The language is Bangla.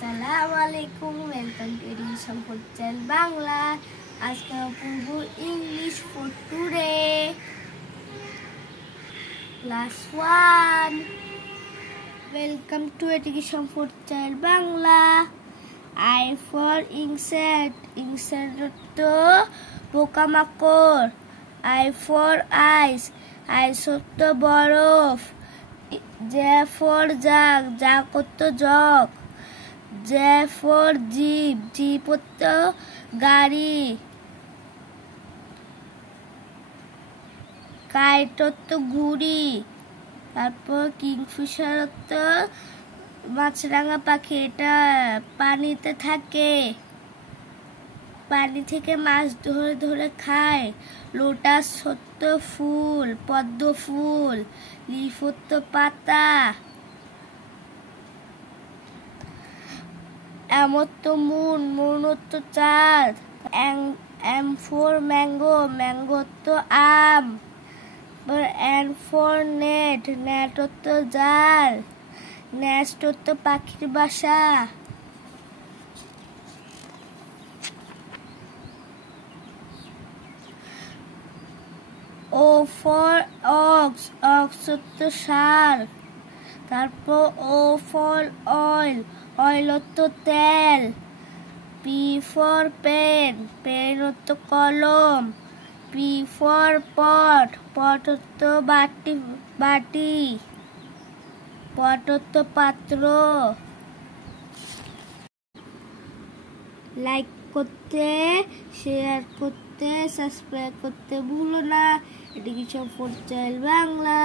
Assalamualaikum, welcome to Education for Child Bangla. আজকে পড়ব English for today. Class 1. Welcome to Education for Child Bangla. I for insect. Insect to পোকামাকড়. I for ice. Ice to বরফ. J for jug. Jug to jug. J for jeep. Jeep to গাড়ি. Kite to ঘুড়ি. তারপর কিংফিশার তো মাছরাঙা পাখি, এটা পানিতে থাকে, পানি থেকে মাছ ধরে ধরে খায়। লোটাস হতো ফুল, পদ্ম ফুল। লিফ হতো পাতা। এমর তো মুন, মুন হতো চাঁদ। এম ফর ম্যাঙ্গো, ম্যাঙ্গো তো আম। এন ফর নেট, নেট হতো জাল। নেস্ট হতো পাখির বাসা। ও ফর অক্স, অক্স হতো ষাঁড়। তারপর ও ফর অয়েল, অয়েল হতো তেল। পি ফর পেন, পেন হতো কলম। পি ফর পট, পট হতো বাটি, বাটি। পট হতো পাত্র। লাইক করতে, শেয়ার করতে, সাবস্ক্রাইব করতে ভুলো না। Education for child Bangla.